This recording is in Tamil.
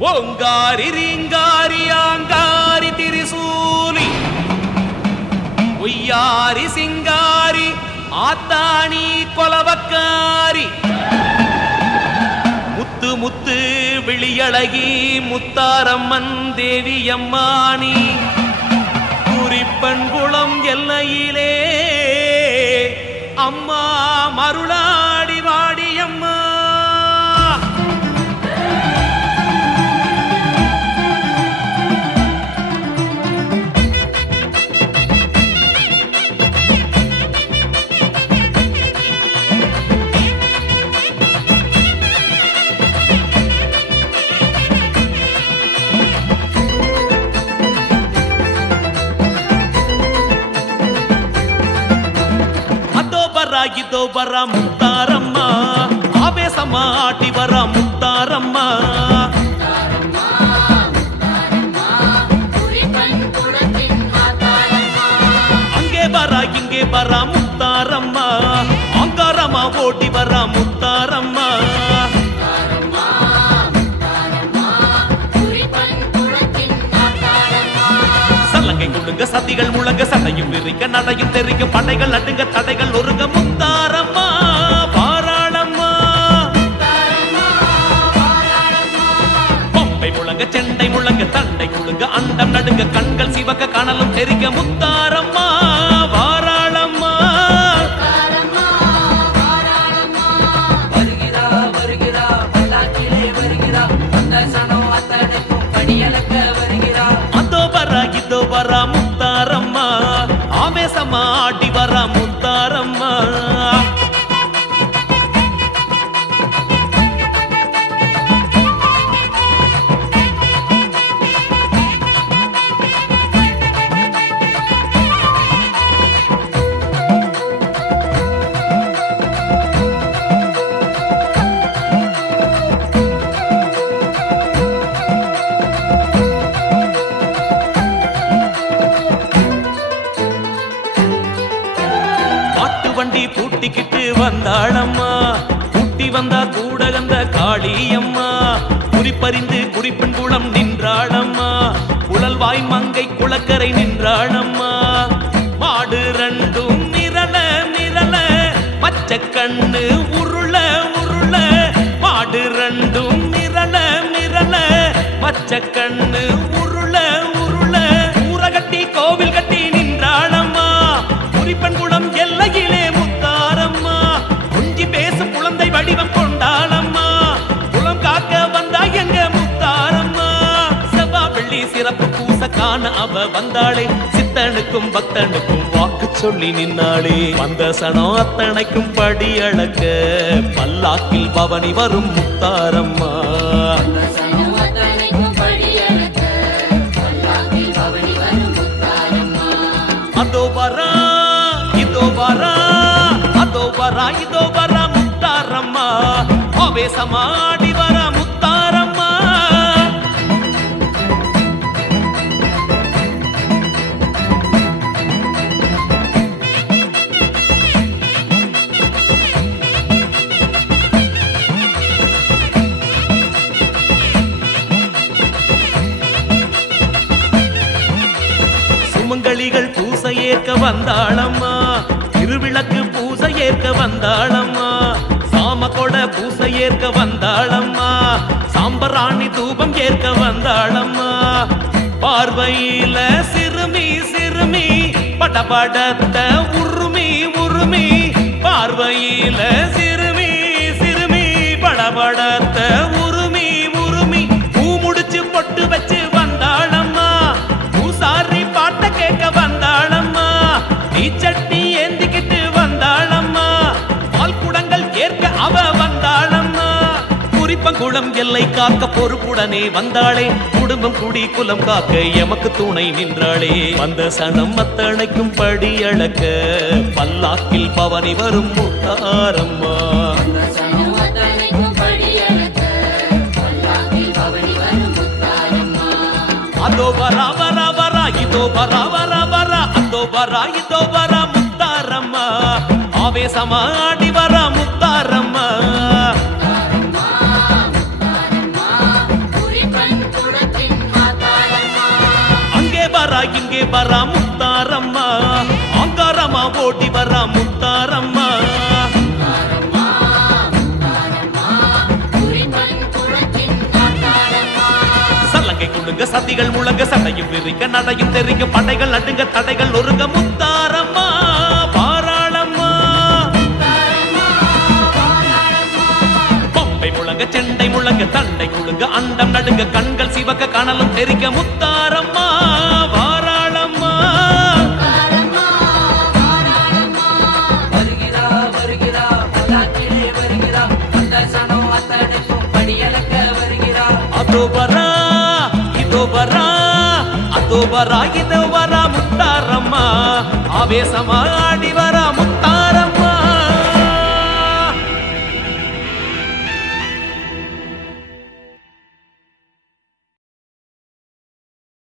ஓங்காரி ரீங்காரி ஆங்காரி திரிசூலி ஒய்யாரி சிங்காரி ஆத்தாணி கொலவக்காரி முத்து முத்து விழியழகி முத்தாரம்மன் தேவி அம்மானி குறிப்பன்குளம் எல்லையிலே அம்மா மருளாடி வாடி அம்மா இதோ வர முத்தாரம்மா ஆவேசமா ஆட்டி வர முத்தாரம்மா அங்கே வர இங்கே வர முத்தாரம்மா அங்காரமா ஓட்டி வர முத்தாரம்மா சல்லங்கை குடுங்க சத்திகள் முழங்க சண்டையும் விரிக்க நடையும் தெரிக்க படைகள் நடுங்க தடைகள் ஒருங்க முத்தாரம்மா பாராளம்மா பொம்பை முழங்க செண்டை முழங்க தண்டை குடுங்க அண்டம் நடுங்க கண்கள் சிவக்க கனலும் தெரிக்க முத்தாரம்மா பாராளம்மா வருகிறா வருகிறா பல்லாக்கிலே வருகிறா அந்த சனம் அத்தனைக்கும் படியலக்க வருகிறா இதோ வர முத்தாரம்மா ஆவேசமா ஆடி வர முத்தாரம்மா வண்டி பூட்டிக்கிட்டு வந்தாளம்மா பூட்டி வந்தா கூட அந்த காளியம்மா குறிப்பறிந்து குறிப்பின் குளம் நின்றாளம்மா குழல்வாய் மங்கை குளக்கரை நின்றாளம்மா மாடு ரெண்டும் மிரள மிரள பச்சை கண்ணு உருள உருள மாடு ரெண்டும் மிரள மிரள பச்சை கண்ணு உருள உருள ஊரகட்டி கோவில் கட்டி நின்றாளம்மா குறிப்பன் குளம் எல்லையிலே முத்தாரம்மா குஞ்சி பேசும் குழந்தை வடிவம் கொண்டாளம்மா குளம் காக்க வந்தா எங்க முத்தாரம்மா செவ்வா வெள்ளி சிறப்பு பூச காண அவ வந்தாளே சித்தனுக்கும் பக்தனுக்கும் வாக்கு சொல்லி நின்னாளே வந்த சனம் அத்தனைக்கும் படி அளக்க பல்லாக்கில் பவனி வரும் முத்தாரம்மா அதோ வரா இதோ வரா அதோ வரா இதோ வர முத்தாரம்மா ஆவேசமாடி வர முத்தாரம்மா சுமங்கலிகள் பூசை ஏற்க வந்தாளம்மா திருவிளக்கு பூசை ஏற்க வந்தாளம்மா சாம கொட பூசை ஏற்க வந்தாளம்மா சாம்பராணி தூபம் ஏற்க வந்தாளம்மா பார்வையில சிறுமி சிறுமி படபடத்த உருமி உருமி பார்வையில சிறுமி சிறுமி படபடத்த உருமி உருமி பூ முடிச்சு பொட்டு வச்சு வந்தாளம்மா பூசாரி பாட்ட கேட்க வந்தாளம்மா தீச்சட்டி ஏந்திக்கிட்டு வந்தாளம்மா பால் குடங்கள் ஏற்க அவ வந்தாளம்மா குறிப்பங்குளம் எல்லை காக்க பொறுப்புடனே வந்தாளே குடும்பம் குடி குலம் காக்க எமக்கு துணை நின்றாளே வந்த சனம் அத்தனைக்கும் படி அளக்க பல்லாக்கில் பவனி வரும் முத்தாரம்மா அதோ வரா வரா வரா இதோ வரா வரா வரா அதோ வரா இதோ வரா முத்தாரம்மா ஆவேசமாடி வரா முத்தாரம்மா முத்தாரம்மா முத்தாரம்மா குறிப்பன் வரா முத்தாரம்மா ஆங்காரமா ஓடி வரா முத்தாரம்மா சல்லங்கை குழுங்க சதிகள் முழங்க சட்டையும் விரிக்க நடையும் தெரிக்க படைகள் நடுங்க தடைகள் ஒருங்க முத்தாரம்மா பாராளம்மா பம்பை முழங்க செண்டை முழங்க தண்டை குழுங்க அண்டம் நடுங்க கண்கள் சிவக்க கனலும் தெரிக்க முத்தாரம்மா பாராளம்மா வருகிறா வருகிறா பல்லாக்கிலே வருகிறா சனம் அத்தனைக்கும் படியலக்க வருகிறா அதோ வரா இதோ வரா அதோ வரா இதோ வரா முத்தாரம்மா ஆவேசமா ஆடி